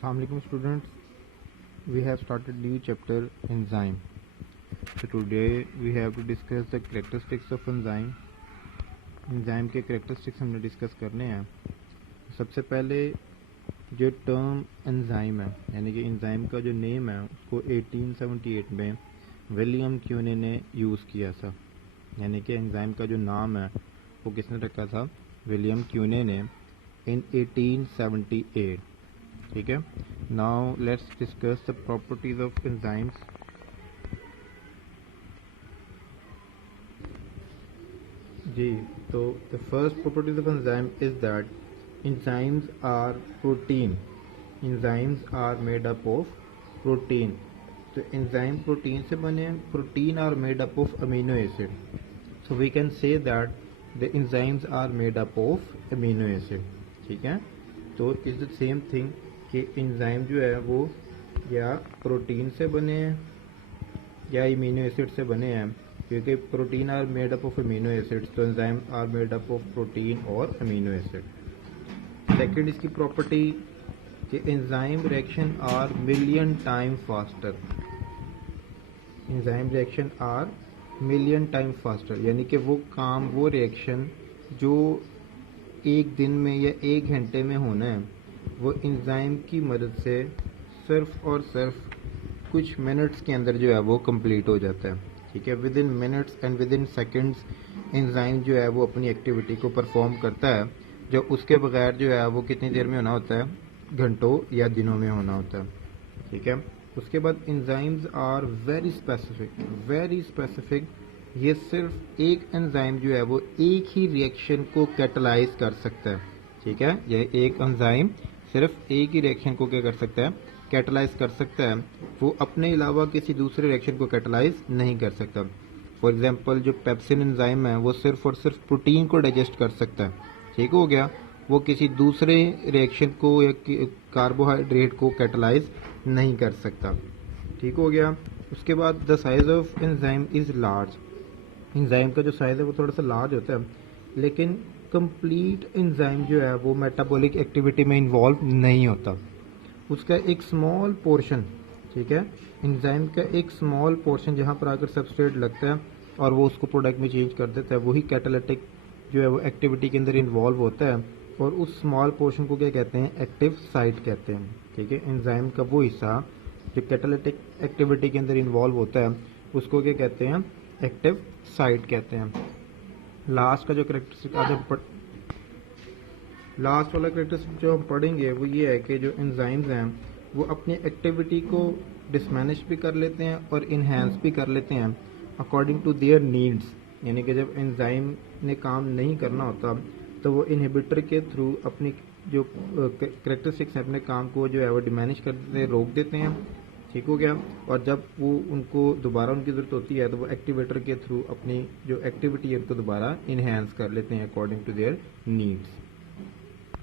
Assalamualaikum students, we have started new chapter enzyme. So today we have to discuss the characteristics of enzyme. Enzyme के characteristics हमने discuss करने हैं. सबसे पहले जो टर्म एंजाइम है यानी कि एंजाइम का जो नेम है उसको 1878 में विलियम क्यूने ने यूज़ किया था. यानी कि एंजाइम का जो नाम है वो किसने रखा था? विलियम क्यूने ने इन 1878. ठीक है. Now let's discuss the properties of enzymes. जी, तो the first properties of enzyme is that enzymes are protein. Enzymes are made up of protein. तो एंजाइम प्रोटीन से बने हैं. Protein are made up of amino acid. So we can say that the enzymes are made up of amino acid. ठीक है. तो is the same thing कि enzyme जो है वो या प्रोटीन से बने हैं या अमीनो एसिड से बने हैं, क्योंकि protein are made up of amino acids, तो enzyme are made up of protein और अमीनो एसिड. सेकंड इसकी प्रॉपर्टी कि enzyme reaction are million time faster. Enzyme reaction are million time faster, यानी कि वो काम, वो रिएक्शन जो एक दिन में या एक घंटे में होना है वो एंजाइम की मदद से सिर्फ और सिर्फ कुछ मिनट्स के अंदर जो है वो कंप्लीट हो जाता है. ठीक है. With in minutes and with in seconds enzyme जो है वो अपनी एक्टिविटी को परफॉर्म करता है, जो उसके बगैर जो है वो कितनी देर में होना होता है? घंटों या दिनों में होना होता है. ठीक है. उसके बाद enzymes are very specific. Very specific. ये सिर्फ एक एंजाइम जो है वो एक ही रिएक्शन को कैटलाइज कर सकता है. ठीक है. यह एक एंजाइम सिर्फ एक ही रिएक्शन को क्या कर सकता है? कैटलाइज कर सकता है. वो अपने अलावा किसी दूसरे रिएक्शन को कैटलाइज नहीं कर सकता. फॉर एग्जांपल जो पेप्सिन एंजाइम है वो सिर्फ और सिर्फ प्रोटीन को डाइजेस्ट कर सकता है. ठीक हो गया. वो किसी दूसरे रिएक्शन को या कार्बोहाइड्रेट को कैटलाइज नहीं कर सकता. ठीक हो गया. उसके बाद the size of enzyme is large. Enzyme का जो साइज है वो थोड़ा सा लार्ज होता है, लेकिन कंप्लीट एंजाइम जो है वो मेटाबॉलिक एक्टिविटी में इन्वॉल्व नहीं होता. उसका एक स्मॉल पोर्शन, ठीक है, एंजाइम का एक स्मॉल पोर्शन जहाँ पर आकर सबस्ट्रेट लगता है और वो उसको प्रोडक्ट में चेंज कर देता है, वही कैटालिटिक जो है वो एक्टिविटी के अंदर इन्वॉल्व होता है. और उस स्मॉल पोर्शन को क्या कहते हैं? एक्टिव साइट कहते हैं. ठीक है. एंजाइम का वो हिस्सा जो कैटालिटिक एक्टिविटी के अंदर इन्वॉल्व होता है उसको क्या कहते हैं? एक्टिव साइट कहते हैं. लास्ट का जो करेक्टरिस्टिक लास्ट वाला करेक्टरिस्टिक जो हम पढ़ेंगे वो ये है कि जो एंजाइम्स हैं वो अपनी एक्टिविटी को डिसमैनेज भी कर लेते हैं और इन्हेंस भी कर लेते हैं अकॉर्डिंग टू देयर नीड्स. यानी कि जब एंजाइम ने काम नहीं करना होता तो वो इनहिबिटर के थ्रू अपनी जो करेक्टरिस्टिक्स हैं अपने काम को जो है वो डिमैनिश कर देते हैं, रोक देते हैं. ठीक हो गया. और जब वो उनको दोबारा उनकी ज़रूरत होती है तो वो एक्टिवेटर के थ्रू अपनी जो एक्टिविटी है उनको दोबारा इन्हेंस कर लेते हैं अकॉर्डिंग टू देयर नीड्स.